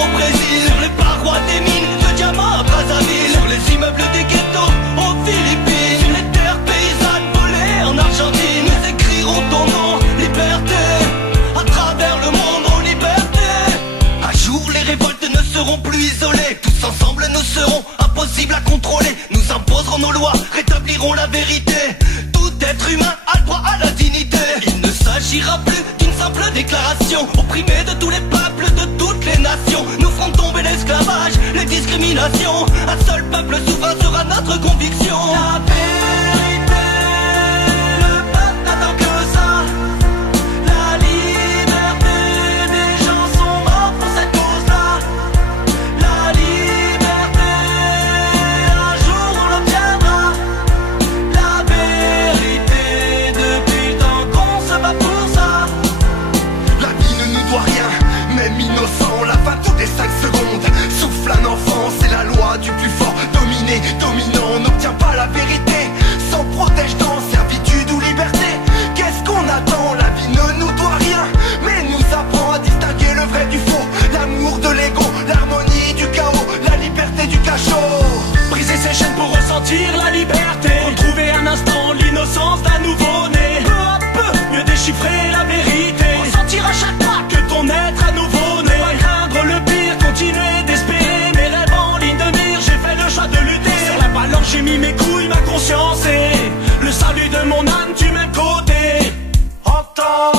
au Brésil, sur les parois des mines de diamants à Brazzaville, sur les immeubles des ghettos aux Philippines, sur les terres paysannes volées en Argentine. Nous écrirons ton nom, liberté, à travers le monde en liberté. Un jour les révoltes ne seront plus isolées, tous ensemble nous serons impossibles à contrôler. Nous imposerons nos lois, rétablirons la vérité. Tout être humain a le droit à la dignité. Il ne s'agira plus d'une simple déclaration, opprimés de tous les peuples, de toutes les nations. Nous ferons tomber l'esclavage, les discriminations. Un seul peuple souverain sera notre conviction. La vérité, le peuple n'attend que ça. La liberté, des gens sont morts pour cette cause-là. La liberté, un jour on l'obtiendra. La vérité, depuis le temps qu'on se bat pour ça. La vie ne nous doit rien, même innocent. La fin toutes les 5 secondes. Souffle un enfant, c'est la loi du plus fort. Dominé, dominant, on n'obtient pas la vérité. Sans protège dans servitude ou liberté. Qu'est-ce qu'on attend? La vie ne nous doit rien, mais nous apprend à distinguer le vrai du faux. L'amour de l'ego, l'harmonie du chaos, la liberté du cachot. Briser ses chaînes pour ressentir la liberté, retrouver un instant l'innocence d'un nouveau-né. Peu à peu, mieux déchiffrer la vérité, ressentir à chaque fois que ton être à nouveau-né. Pas craindre le pire, continuer d'espérer. Mes rêves en ligne de mire, j'ai fait le choix de lutter. Sur la balance j'ai mis mes couilles, ma conscience et le salut de mon âme du même côté. Entends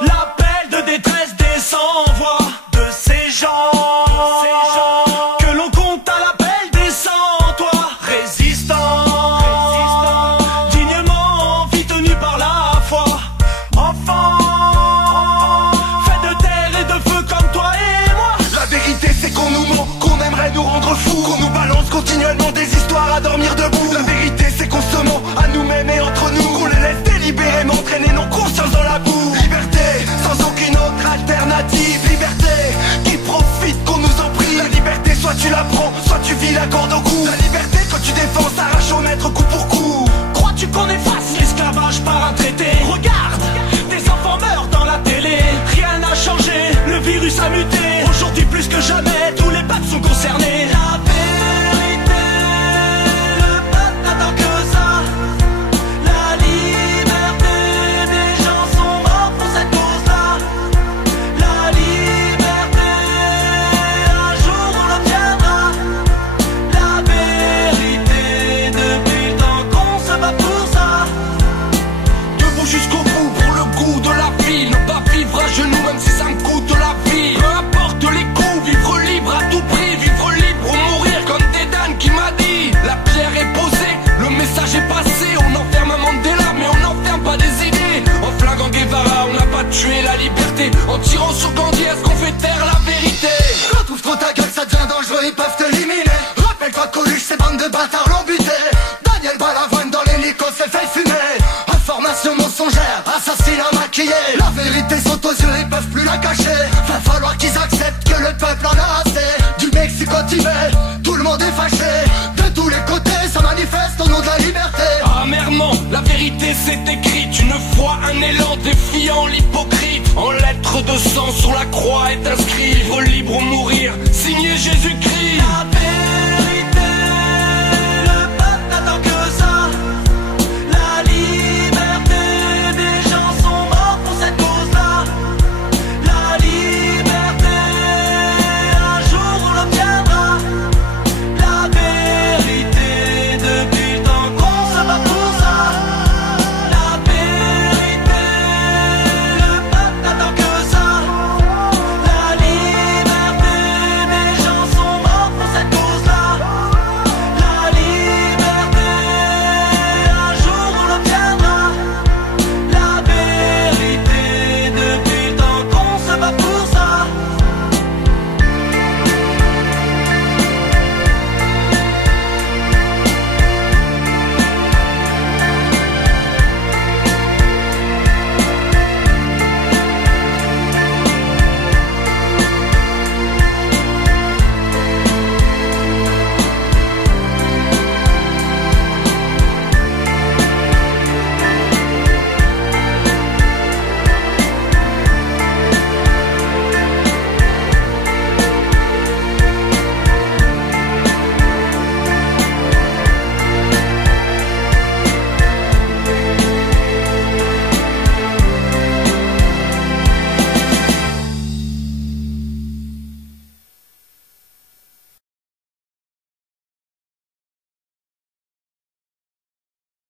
l'appel de détresse des sans-voix de ces gens que l'on compte à l'appel des sans-toi. Résistant, dignement en vie tenue par la foi. Enfant, fait de terre et de feu comme toi et moi. La vérité c'est qu'on nous ment, qu'on aimerait nous rendre fous, qu'on nous balance continuellement des histoires à dormir debout. La vérité c'est qu'on se ment à nous-mêmes et entre nous, qu'on les laisse délibérément traîner nos consciences dans la boue. Liberté sans aucune autre alternative, liberté qui profite qu'on nous en prive. La liberté soit tu la prends, soit tu vis la corde au cou. La liberté que tu défends s'arrache au maître coup pour coup. Crois-tu qu'on efface l'esclavage par un traité? Regarde, des enfants meurent dans la télé. Rien n'a changé, le virus a muté. Aujourd'hui plus que jamais, tous les peuples sont concernés. La vérité, le peuple n'attend que ça. La liberté, des gens sont morts pour cette cause-là. La liberté, un jour on l'obtiendra. La vérité, depuis le temps qu'on se bat pour ça. Debout jusqu'au bout pour le goût de la vie. Ne pas vivre à genoux même si ça me coûte la vie. Peu importe les coups, vivre libre à tout prix. Vivre libre ou mourir comme Dédane qui m'a dit. La pierre est posée, le message est passé. On enferme Mandela mais on n'enferme pas des idées. En flinguant Guevara on n'a pas tué la liberté. En tirant sur Gandhi est-ce qu'on fait taire la vérité? Quand ouvres trop ta gueule ça devient dangereux, ils peuvent t'éliminer. Rappelle-toi de Coluche, ces bandes de bâtards l'ont buté. Daniel Balavoine dans l'hélico s'est fait fumer. Information mensongère, assassinat maquillé. La vérité saute aux yeux, ils peuvent plus la cacher. Va falloir qu'ils acceptent que le peuple en a assez. Du Mexique au Tibet, tout le monde est fâché. De tous les côtés, ça manifeste au nom de la liberté. Amèrement, la vérité c'est écrite. Une fois un élan défiant l'hypocrite. En lettres de sang sur la croix est inscrit: vivre libre ou mourir, signé Jésus-Christ. La